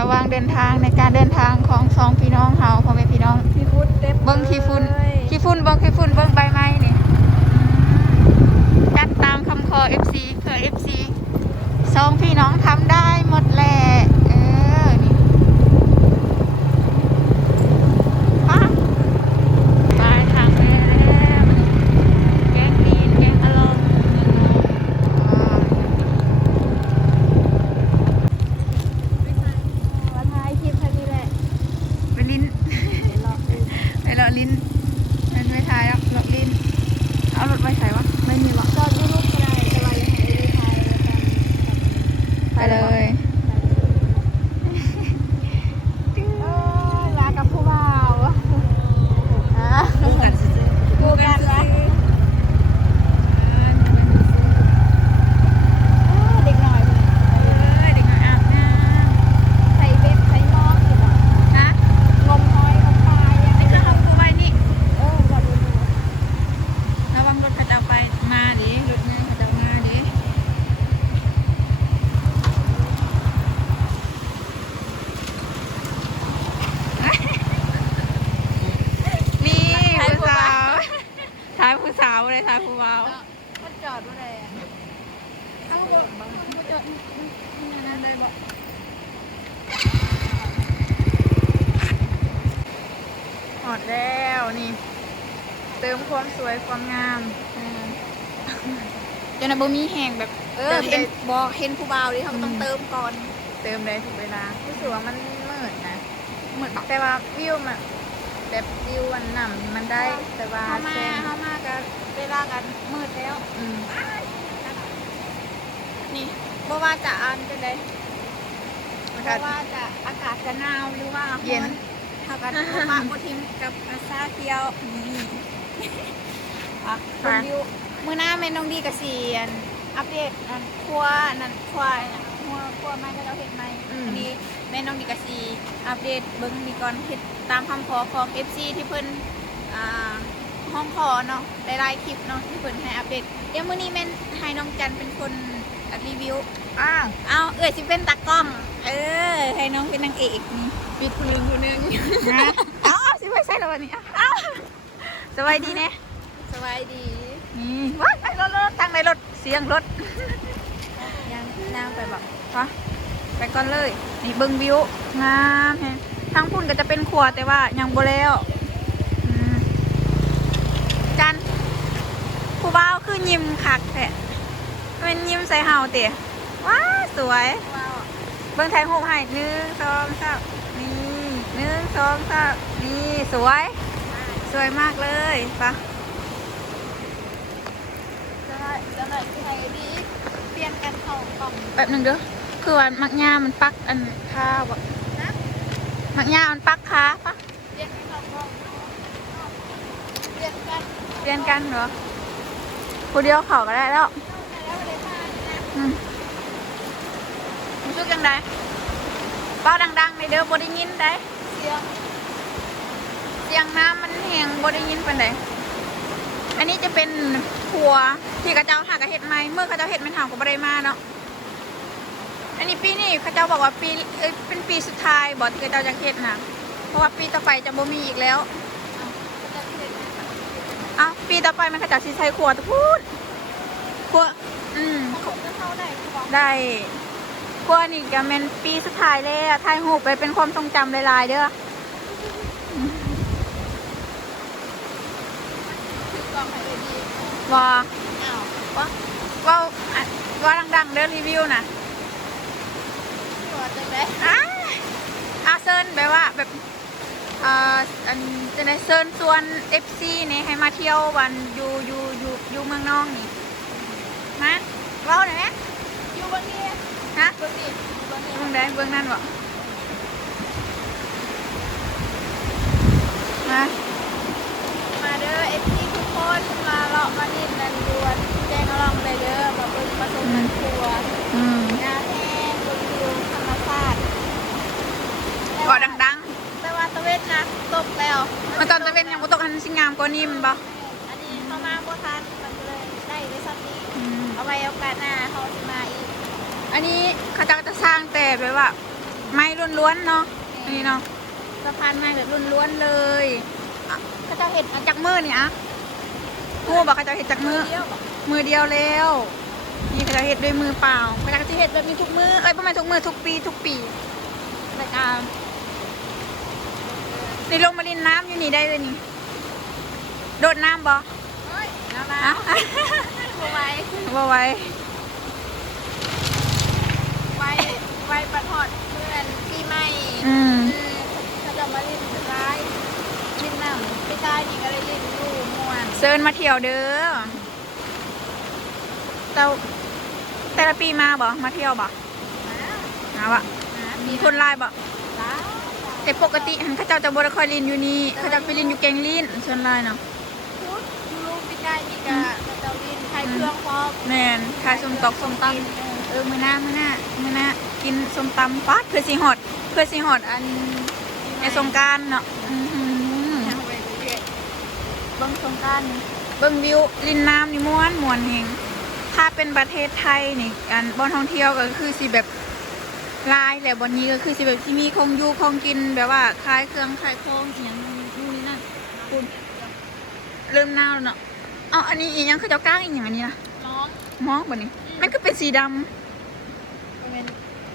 ระหว่างเดินทางในการเดินทางของสองพี่น้องเฮาพ่อแม่พี่น้องขี้ฝุ่นเต็ม เบิ้งขี้ฝุ่นเบิ้งขี้ฝุ่นเบิ้งใบไม้นี่จัดตามคำขอ FC เพื่อ FC สองพี่น้องทำได้หมดแหละนี่ป้าปลายทางไปแล้วแกงลีนแกงอารมณ์มาถ่ายคลิปให้พี่แหละ ไปลิ้น เลาะดู ไปเลาะลิ้นมันไม่ทายหรอกเลาะลิ้นเอารถไว้ใส่วะไม่มีวะ จอดไม่รู้ก็ได้แต่ว่ายังให้ดูถ่ายแล้วกัน ไปเลย ลากับผู้บ่าวดูกันวะเด็กหน่อยใส่เบ็ดใส่หม้อสิบ่งมหอยงมปลายังไม่ได้ก็ดู ระวังรถเขาจะไปมาดิรถเนี่ยเขาจะมาดินี่ผู้สาวท้ายผู้สาวเลยท้ายผู้บ่าว มันจอดบ่ได้อะเอาบ่จอดมันนั่นได้บ่ หอดแล้วนี่ เติมความสวยความงามจนนะบ่มีแห้งแบบเห็นบอกเห็นผู้บ่าวดิเขาต้องเติมก่อนเติมได้ทุกเวลารู้สึกว่ามันมืดนะมืดแต่ว่าวิวมันแบบวิวอันน่ำมันได้แต่ว่าเข้ามากันเวลากันมืดแล้วนี่บ่ว่าจะอ่านเป็นได เพราะว่าจะอากาศจะหนาวหรือว่า เย็น ถ้ากันมาโบทิมกับอาซาเคียวนี่คนวิวมื้อหน้าแม่น้องดีกับเสียนอัปเดตครัวนั่นควายนะครัวไม้ก็เราเห็นไหมอันนี้แม่น้องดีกับสีอัปเดตเบิ้งมีก่อนเฮ็ดตามคำขอของ FC ที่เพิ่นห้องขอเนาะหลายๆคลิปเนาะที่เพิ่นให้อัปเดตเดี๋ยวมื้อนี้แม่นให้น้องจันเป็นคนรีวิวเอาสิเป็นตากล้องให้น้องเป็นนางเอกนี่ ปิดคนนึงเอาสิไปใช่แล้ววันนี้สบายดีเนี่ย สบายดี นี่ว้ายรถทางในรถเสียงรถ ยังนั่งไปบอก ไปก่อนเลยนี่เบิ้งวิวงามแฮะทางพุ่นก็จะเป็นครัวแต่ว่ายังบ่แล้วจันผู้บ่าวคือยิ้มคักแท้เป็นยิ้มใส่เห่าเตะว้าสวย ว้าว เบิ้งไทยหูให้1 2 3นี่1 2 3นี่สวยมากเลยปะ จะไหนที่ไหนดีเปลี่ยนกันเข้ากล่อง แบบหนึ่งเด้อคือว่ามักยามันปักอันข้าวอะมักยามันปักขาปะ เปลี่ยนกันเข้ากล่องเปลี่ยนกัน เรียนกันเหรอผู้เดียวเขาก็ได้แล้ว แล้วเลยมาเนี่ย รู้สึกยังไงเป้าดังๆในเด้อบได้ยินได้ เสียง เสียงน้ำมันแห้งบได้ยินปานใดอันนี้จะเป็นครัวที่กระเจ้าหากระเห็ดไหมเมื่อกระเจ้าเห็ดไม่ทำก็บ่ได้มาเนาะอันนี้ปีนี้กระเจ้าบอกว่าปีเป็นปีสุดท้ายบอกที่กระเจ้าจะเห็ดนะเพราะว่าปีต่อไปจะบ่มีอีกแล้วปีต่อไปมันกระเจ้าสิใช้ครัวตะพูดครัวผมจะเข้าได้คือบอก ได้ครัวนี่ก็เป็นปีสุดท้ายแล้วถ่ายรูปไปเป็นความทรงจำหลายๆเด้อ คือกล่องให้ดี ว่า อ้าว ว่าดังๆเด้อรีวิวนะ ตัวจังเลย เซิร์นแปลว่าแบบอันจะในเซิร์นส่วน FC นี่ให้มาเที่ยววันอยู่เมืองน้องนี่มาเว้าหน่อยไหม อยู่บนนี้ ฮะ บนนี้บนนี้ เมืองใดเมืองนั่นวะมา มาเด้อFC ทุกคนมาเลาะมาดินนันดวนแจ้งลองเลยเด้อมาเบิ่งมาชมกันครัวหน้าแห้งบนวิวธรรมชาติ ก็ดัง แต่ว่าตะเวนนะตกแล้ว ๆมาตอนตะเวนยังบ่ตกหันสิงามกว่านี้มันบ่ อันนี้เข้ามาบ่ทันมันก็เลยได้ในสักนี้เอาไว้โอกาสหน้าเขาจะมาอีก อันนี้เขาจะสร้างแต่แบบว่า ไม้ล้วนๆเนาะอันนี้เนาะสะพานไม้แบบล้วนๆเลยอ่ะเขาเจะเห็ดจากมือนี่อะพูบอกเขาเจะเห็ดจากมือ เดียว มือเดียวแล้วนี่เขาจะเห็ดด้วยมือเปล่าเขาจะเห็ดแบบนี้ทุกมือเอ้ยประมาณทุกมือทุกปีรายการนี่ลงมาลินน้ำอยู่นี่ได้เลยนี่โดดน้ำบ่ เฮ้ยน้ำ อะ บ่ไหว บ่ไว้ ไวประทอดเพื่อนปีใหม่ อืม เขาจะมาเล่นร้ายเล่นน้ำไม่ได้นี่ก็เลยเล่นอยู่ม่วน เซิร์นมาเที่ยวเด้อแต่ละปีมาบ่มาเที่ยวบ่เอาวะมีคนไล่บ่แต่ปกติหันเขาเจ้าจะบ่ได้ค่อยลินอยู่นี่เขาจะไปลินอยู่แกงลินส่วนไล่เนาะ พูดลูกไม่ได้นี่ก็เจ้าลินใช้เครื่องพอก แม่นขายส้มตอกส้มตำมื้อหน้ากินส้มตำป๊าดเพื่อสิฮอดอันในสงกรานต์เนาะอื้อหือเบิ่งสงกรานต์นี่เบิ่งวิวรินน้ำนี่ม่วนเฮงถ้าเป็นประเทศไทยนี่การบ่อนท่องเที่ยวก็คือสิแบบลายแหละบ่อนนี้ก็คือสิแบบที่มีของอยู่ของกินแบบว่าขายเครื่องขายของอหยังนู่นนี่นั่นคุณเริ่มหนาวแล้วเนาะเอาอันนี้อีหยังเขาเจ้าก้างอีหยังอันนี้นะ น้อง มองบ่นี่มันก็เป็นสีดำ เป็น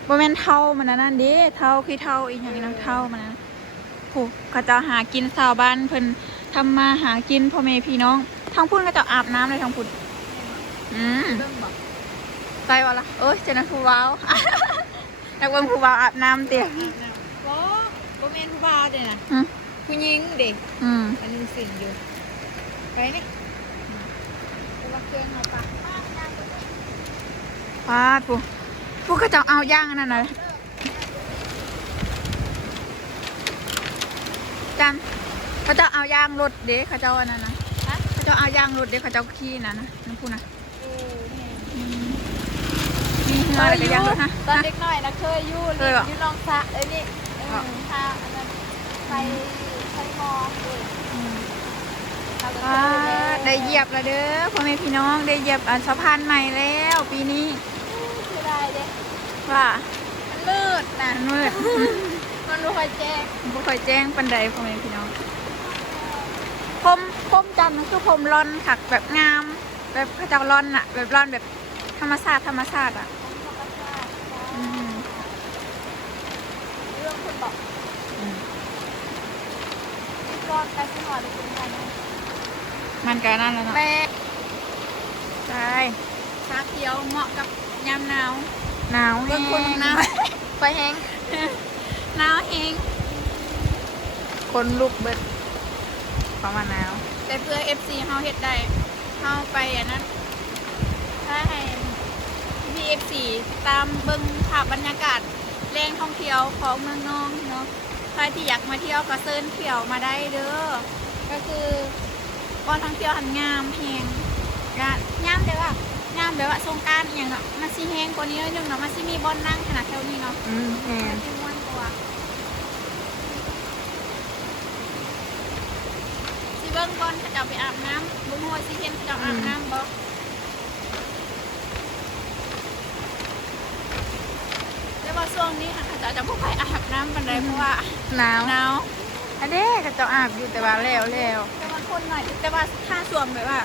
บ่แม่นเท่ามันนั่นเด้เท่าคือเท่าอีกอย่างนึงเท่ามันนะโหเขาเจะหากินชาวบ้านเพิ่นทำมาหากินพ่อแม่พี่น้องทางพุ่นก็จะอาบน้ำเลยทางพุ่นเรื่องบอก ไปวะล่ะเอ้ยเจานันผู้ว้าว นักวันผู้ว้าวอาบน้ำเตี๋ย บ่แม่นผู้บ่าวเด้นะ อืม ผู้หญิงเด็ก อืม อันนี้สิ่งอยู่ไปนี่กูว่าเครื่องเอาปะ พาดผู้เขาเจะเอาย่างอันนั่นน่ะจันเขาเจะเอาย่างรถเด้เขาเจ้าอันนั้นนะ ฮะ เขาเจ้าเอาย่างรถเด้เขาเจ้าขี่นั่นนะนั่นพูดนะ มีเงาอะไรกันยังรถฮะ ตอนเด็กน้อยนะเคยอยู่ เคยเหรอ อยู่ลองสะนี่ทาอันนั้นไปมองเลยเราก็เค อ่าย ได้เหยียบแล้วเด้อพ่อแม่พี่น้องได้เหยียบอันสะพานใหม่แล้วปีนี้ คือได้เด้ ว่า มันมืดนะ มันมืด มันรู้คอยแจ้ง บ่ค่อยแจ้งปันใดพ่อแม่พี่น้องพรมจันทร์มันคือพรมร่อนค่ะแบบงาม แบบเขาเจ้าร่อนอะแบบร่อนแบบธรรมชาติอะอืม เรื่องคุณบอกที่ก้อนการที่หอได้คุณกัน มันก็นั่นแล้วเนาะ แม่ ใช่ชาเขียวเหมาะกับยามหนาว เรื่องคนหนาวไฟแห้ง หนาวเองคนลุกเบิดประมาณหนาวแต่เพื่อ FC เฮาเฮ็ดได้เฮาไปอันนั้นถ้าให้มี FC ตามเบิ่งภาพบรรยากาศแหล่งท่องเที่ยวของเมืองนองเนาะใครที่อยากมาเที่ยวก็เชิญเที่ยวมาได้เด้อก็คือบ่อนท่องเที่ยวหันงามแฮงงามแต่ว่างามแบบว่าสงกรานต์อหย่างเนาะมันสิแฮงกว่านี้หน่อยนึงเนาะมันสิมีบ่อนนั่งขนาดแถวนี้เนาะ แม่ มันสิม่วนกว่าสิเบิ่งก่อนเขาจะเอาไปอาบน้ำบ่ฮู้ว่าสิเห็นเขาจะเอาอาบน้ำบ่แต่ว่าช่วงนี้เขาจะบ่ค่อยอาบน้ำปานใดเพราะว่า หนาว หนาว อันนี้ก็จะอาบอยู่แต่ว่าแล้ว แต่ว่าคนหน่อยแต่ว่าถ้าช่วงแบบว่า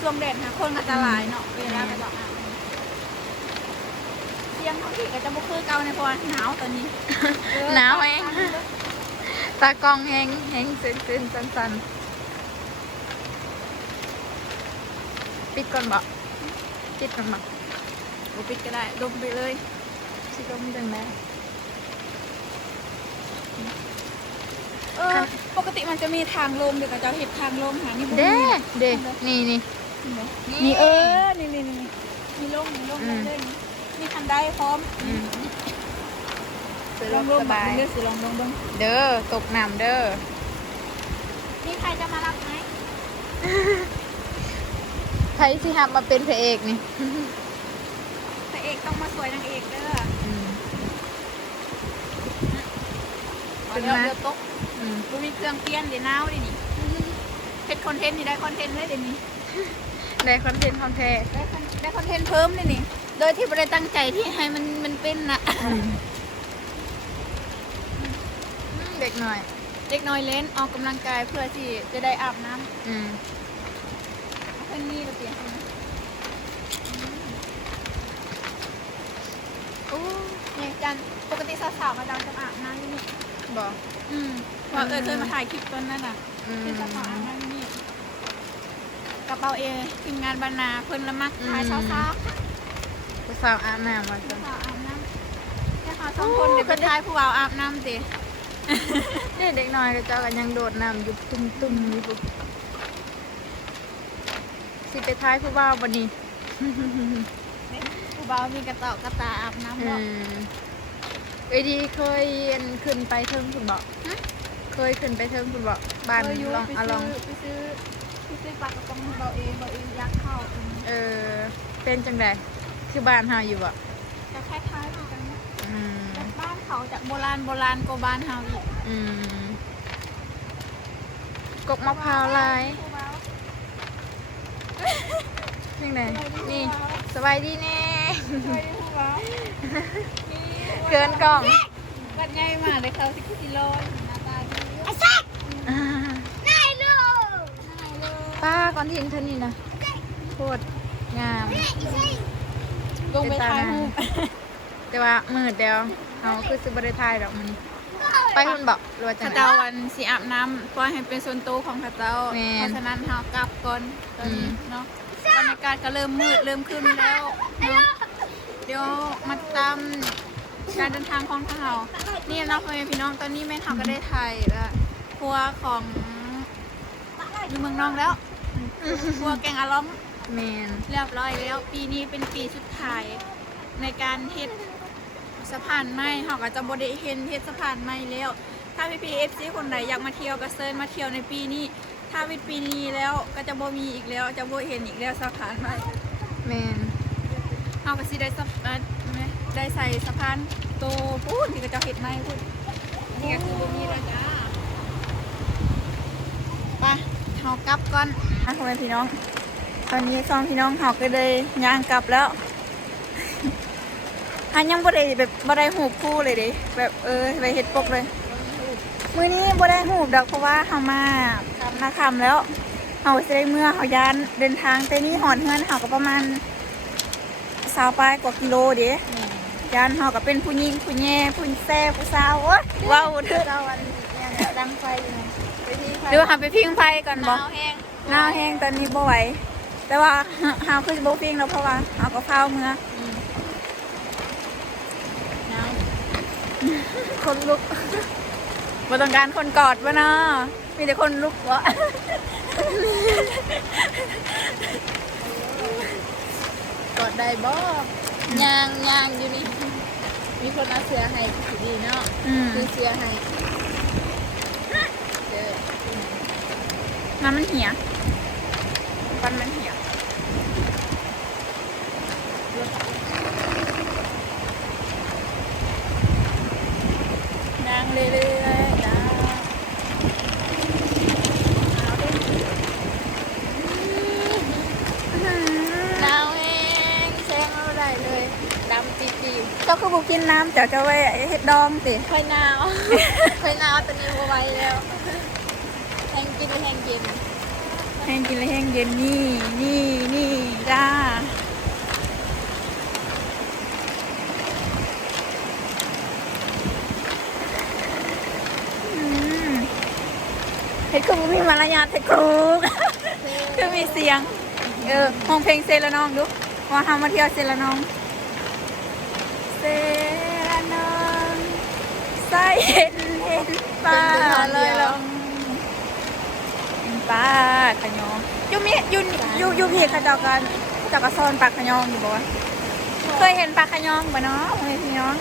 ช่วงแดดนะคนก็จะหลายเนาะเวลาไปดอกอาบเสียงเขาที่ก็จะบ่คือเก่าในเพราะว่าหนาวตอนนี้ หนาวเองตากล้องแห้งซึ้นสันปิดก่อนบ่ปิดก่อนบ่ บ่ปิดก็ได้ดมไปเลย สิลมจังได๋ ปกติมันจะมีทางลงเดี๋ยวก็จะเห็นทางลงหานี่บ่มี เด้นี่ นี่นี่มีลงเลยมีคันได้พร้อม สะด ล ว อก งลง สบาย เด้อสิลองลงเบิ่ง เด้อตกน้ำเด้อ มีใครจะมารับไหม ใครสิหับมาเป็นพระเอกนี่ พระเอกต้องมาสวยนางเอกเด้อ เป็น เดี๋ยว มา เดี๋ยวตกบ่มีเครื่องเปลี่ยนเดี๋ยวหนาวดินี่เฮ็ดคอนเทนต์นี่ได้คอนเทนต์เลยเดี๋ยวนี้ ได้คอนเทนต์ของแท้ ได้คอนเทนต์เพิ่มเลยนี่โดยที่ไม่ได้ตั้งใจที่ให้มันเป็นน่ะ ด็กหน่อย เด็กน้อยเล่นออกกำลังกายเพื่อที่จะได้อาบน้ อืม ำเพื่อนนี่เราเปลี่ยนใช่ไหมโอ้เนี่ยจันปกติสาวๆมาดามจะอาบน้ำที่นี่ บอก ว่าเคยมาถ่ายคลิปต้นนั่นน่ะ อืม เป็นสาวๆอาบน้ำที่นี่กระเป๋าเอทีมงานบรรณาเพิ่นละมักถ่ายเช้าๆ ผู้สาวอาบน้ำมา ผู้ จ้ะ บ่าวอาบน้ำแค่เขาสองคนเดี๋ยวไปทายผู้บ่าวอาบน้ำสิ เนี่ยเด็กน้อยก็เจ้ากันยังโดดน้ำอยู่ตุ่มๆอยู่ปุ๊บสิไปท้ายผู้บ่าววันนี้ ผู้บ่าวมีกระเต่ากระตาอาบน้ำ อื เนาะ มเอ้ยดีเคยขึ้นไปเทิงคุณบอกเคยขึ้นไปเทิงคุณบอกบ้าน เอออยู่ ลอง ไป อะลอง ซื้อปลากระป๋องเบาเองอยากเข้า เออเป็นจังไดคือบ้านเฮาอยู่บ่ จะคล้ายๆเหมือนกันนะ อืม แต่บ้านเขาจากโบราณกว่าบ้านเฮาอีก อืมกกมะพร้าวลาย ผู้บ่าว จังไดนี่สบายดีแน่ เคยผู้บ่าวนี่ เกินกล่อง บัดใหญ่มากเลยเขาสิคุกิโลหน้าตาดี อ่า ง่ายเลย ป้าก่อนทิ้งเท่านี้นะโคตรงาม ลงไปถ่ายรูป แต่ว่ามืดเดียวเขาคือสิบริทายดอกมันไปคุณบอกหรือว่าจั ข้าง ไหน เจ้าวันสีอาบน้ำปล่อยให้เป็นส่วนตัวของข้าเจ้า แม่น เพราะฉะนั้นเรากลับก่อนตอนนี้เนาะบรรยากาศก็เริ่มมืดเริ่มขึ้นแล้วเนาะเดี๋ยวมาตามการเดินทางของเรานี่เนาะพ่อแม่พี่น้องตอนนี้แม่เขาก็ได้ถ่ายครัวของอยู่เมืองนองแล้วครัวแกงอะล้อม แมน เรียบร้อยแล้ว ปีนี้เป็นปีสุดท้ายในการเฮ็ดสะพานไม้เขาก็จะบ่ได้เห็นเฮ็ดสะพานไม้แล้ว ถ้าพี่พีเอฟซีคนไหนอยากมาเที่ยวก็เซิร์นมาเที่ยวในปีนี้ ถ้าวิดปีนี้แล้วก็จะบ่มีอีกแล้วจะบ่เห็นอีกแล้วสะพานไม้ แมน เขาก็สิได้ได้ใส่สะพานโตพูดที่ก็จะเฮ็ดไม้พูดนี่ก็คือบ่มีแล้วจ้าไปเฮากลับก่อนนะพ่อแม่พี่น้อง ตอนนี้สองพี่น้องเขาก็เลยย่างกลับแล้ว อันยังบ่ได้แบบบ่ได้หูบคู่เลยเดิแบบไปเฮ็ดปกเลย มื้อนี้บ่ได้หูบดอกเพราะว่าเฮามานาคำแล้วเฮาสิได้เมื่อเฮายานเดินทางแต่นี่หอนเฮือนเฮาก็ประมาณ20ปลายกว่ากิโลเด้ยานเฮาก็เป็นผู้หญิงผู้แย่ผู้แซ่ผู้สาวโอ๊ยว้าวเด้อ เจ้าวันยังดังไฟอยู่นะไปที่ไฟ เดี๋ยวหาไปพิงไฟก่อนบ่ หนาวแห้ง หนาวแห้งตอนนี้บ่ไหวแต่ว่าเฮาคือสิบ่พิงแล้วเพราะว่าเฮาก็เฝ้าเมื่อ หนาวคนลุก บ่ต้องการคนกอดบ่เนาะมีแต่คนลุกวะ กดได้บ่ยางอยู่นี่มีคนเอาเสื้อให้สิดีเนาะ ซื้อเสื้อให้เจอ น้ำมันเหี่ยฟันมันเหี่ยนางเรื่อยๆจ้าหนาวแห้งแซงเราได้เลย ดำปีปี เจ้าคือบุกินน้ำเจ้าจะไว้เฮ็ดดองสิ ค่อยหนาว ค่อยหนาวตอนนี้บ่ไหวแล้วแห้งกินแห้งกิน แห้งกินแล้วแห้งเย็นนี่จ้าเฮ็ดคือบ่มีมารยาทเฮ็ดคือ คือมีเสียงห้องเพลงเซละน้องดูว่าเฮามาเที่ยวเซละน้องเซละน้องใส่เห็นป้าเลยลงเห็นป้าขะยองอยู่มีอยู่พี่เขาเจ้ากันเขาเจ้าก็ซ่อนปลาขะยองอยู่บ่วะเคยเห็นปลาขะยองบ่เนาะพี่น้อง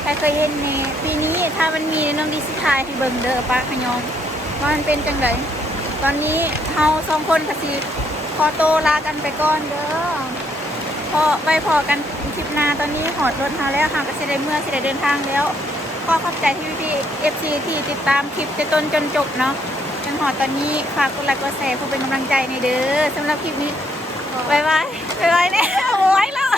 ใครเคยเห็นในปีนี้ถ้ามันมีน้องดิสิทายให้เบิ่งเด้อปลาขะยองว่ามันเป็นจังไดตอนนี้เฮาสองคนก็สิขอโตวลากันไปก่อนเด้อพอกันคลิปหน้าตอนนี้หอดรถเฮาแล้วค่ะก็สิได้เมื่อสิได้เดินทางแล้วขอขอบใจที่พี่ FC ที่ติดตามคลิปแต่ต้นจนจบเนาะจนหอดตอนนี้ฝากกดไลค์กดแชร์เพื่อเป็นกำลังใจในเด้อสำหรับคลิปนี้บ๊ายบายเนี่ยโอ้ยแล้ว